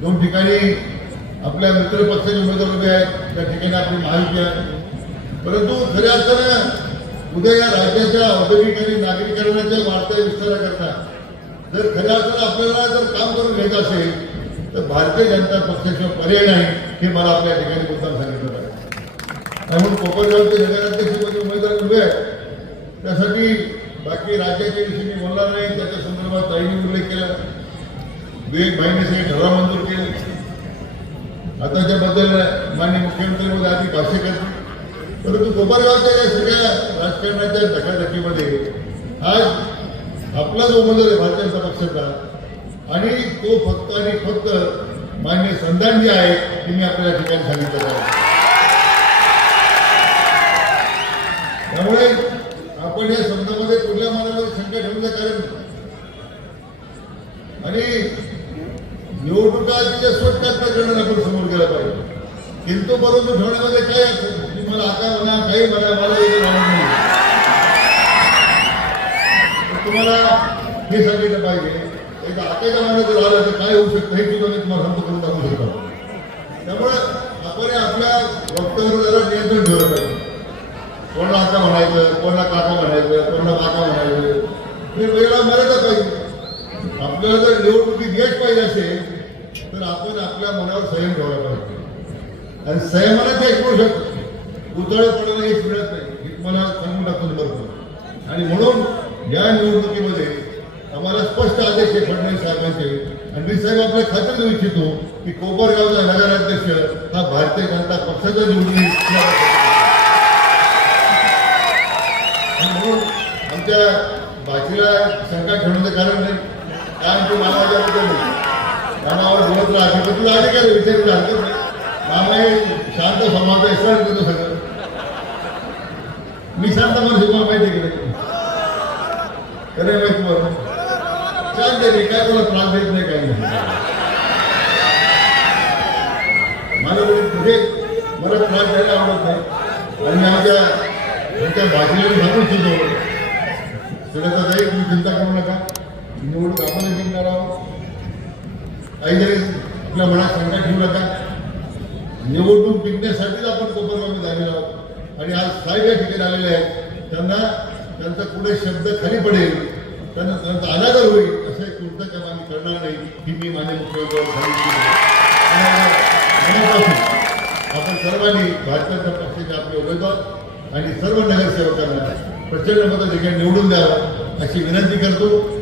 दोन ठिकाणी आपल्या मित्र पक्षाचे उमेदवार उभे आहेत. त्या ठिकाणी आपली महायुती आहे. परंतु खऱ्या अर्थानं उद्या या राज्याच्या औद्योगिक आणि नागरीकरणाच्या वाढत्या विस्ताराकरता जर खऱ्या अर्थानं आपल्याला जर काम करून घ्यायचं असेल तर भारतीय जनता पक्षाशिवाय पर्याय नाही हे मला आपल्या ठिकाणी बोलताना सांगितलं आहे. त्यामुळे कोपरगावचे नगराध्यक्षपदी उमेदवार उभे आहेत. त्यासाठी बाकी राज्याचे केलं. विवेक भाईने सगळे ठराव मंजूर केले. आता त्याबद्दल माननीय मुख्यमंत्री मध्ये आधी भाष्य करते परंतु कोपरगावच्या या सगळ्या राजकारणाच्या धकाधकीमध्ये आज आपला जो उमेदवार आहे भारतीय जनता पक्षाचा आणि तो फक्त आणि फक्त मान्य संधान जे आहे ते मी आपल्या ठिकाणी सांगितलं आहे त्यामुळे आपण या शब्दामध्ये कुठल्या मनामध्ये शंका ठेवण्याचं कारण आणि निवडणुका तिच्या प्रकरण आपण समोर गेला पाहिजे. किंतु परंतु ठेवण्यामध्ये काय असेल तुम्ही मला आकार म्हणा काही म्हणा मला तुम्हाला हे सांगितलं पाहिजे एक आताच्या मनात जर आलं तर काय होऊ शकतं हे सुद्धा मी तुम्हाला सांगतो करून दाखवू शकतो. त्यामुळे आपण आपल्या वक्तव्यावर जरा नियंत्रण ठेवलं पाहिजे. कोणाला आता म्हणायचं कोणाला काका म्हणायचं कोणाला काका म्हणायचं. हे वेळेला मर्यादा पाहिजे. आपल्याला जर निवडणुकीत यश पाहिजे असेल तर आपण आपल्या मनावर संयम ठेवला पाहिजे. आणि संयमाला यश मिळू शकतो. उतळपणाला यश मिळत नाही. मला सांगून टाकून बरोबर आणि म्हणून या निवडणुकीमध्ये आम्हाला स्पष्ट आदेश आहे फडणवीस साहेबांचे. आणि मी साहेब आपल्या खात्री देऊ इच्छितो की कोपरगावचा नगराध्यक्ष हा भारतीय जनता पक्षाचा निवडून म्हणून आमच्या बाजीला शंका ठेवण्याचं कारण नाही. कारण ते बोलत राहते तुला मामा हे शांत आहे सर देतो सगळं. मी शांत माणूस तुम्हाला माहिती खरं माहिती शांत मी काय तुला त्रास देत नाही काही नाही. मला मला त्रास द्यायला आवडत नाही. आणि आमच्या आमच्या भाषेला सांगून शिकवलं त्याचा काही तुम्ही चिंता करू नका. निवडणूक आपण जिंकणार आहोत. काहीतरी आपल्या मनात शंका ठेवू नका. निवडणूक जिंकण्यासाठीच आपण कोपरगावमध्ये आलेलो आहोत. आणि आज साहेब या ठिकाणी आलेले आहेत. त्यांना त्यांचा पुढे शब्द खाली पडेल. त्यांना त्यांचा अनादर होईल असं कोणतं काम आम्ही करणार नाही ही मी माझ्या मुख्यमंत्र्यांवर आपण सर्वांनी भाजपाच्या पक्षाचे आपले उमेदवार आणि सर्व नगरसेवकांना प्रचंड मतं निवडून द्यावं अशी विनंती करतो.